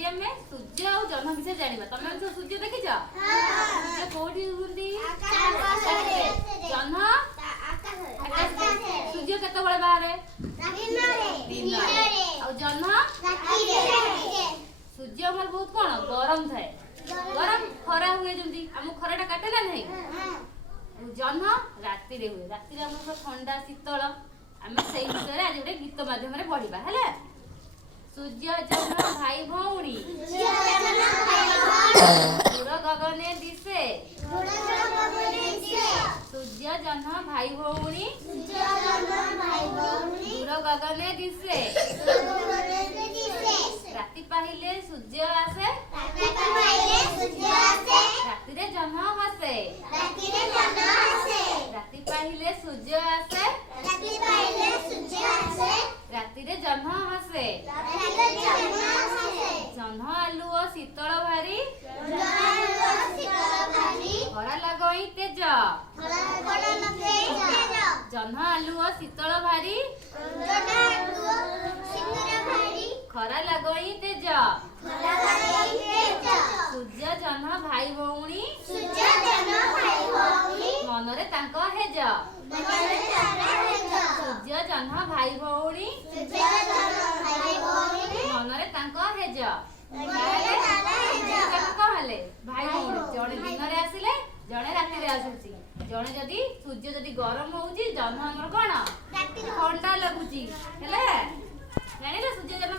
आज आम सूर्य और जह्न विषय जाना। तुम सब सूर्य देखिच? सूर्य कौटी जह्न सूर्य केत बाहर जह्न सूर्य आम बहुत कौन गरम थाए गरम खरा हुए जमी आम खराटा काटे ना नहीं जह्न राति हुए राति आम ठंडा शीतल आम से विषय आज गोटे गीत मध्यम पढ़ा है। सूर्य जह्न भाई भौणी दूर गगने दिशे सूर्य जह्न भाई भौणी दूर गगने दिशे राति पाहिले सूर्य आसे राति रे जह्न हसे राति पाहिले सूर्य आसे राति रे जह्न हसे जह्न आलुओ शीतल भारी खरा लगई तेज जह्न आलुओ शीतल भारी खरा लगई तेज सूर्य जह्न भाई भौणी मनरे तांक हेज सूर्य जह्न भाई भौणी मनरे तांक हेज कहले भाई भौणी जड़े दिन में आसिले जड़े राति आसूची जड़े जदि सूर्य जदि गरम होउची जह्न हमर कोन ठंडा लगुची हेले जानिले सूर्य जह्न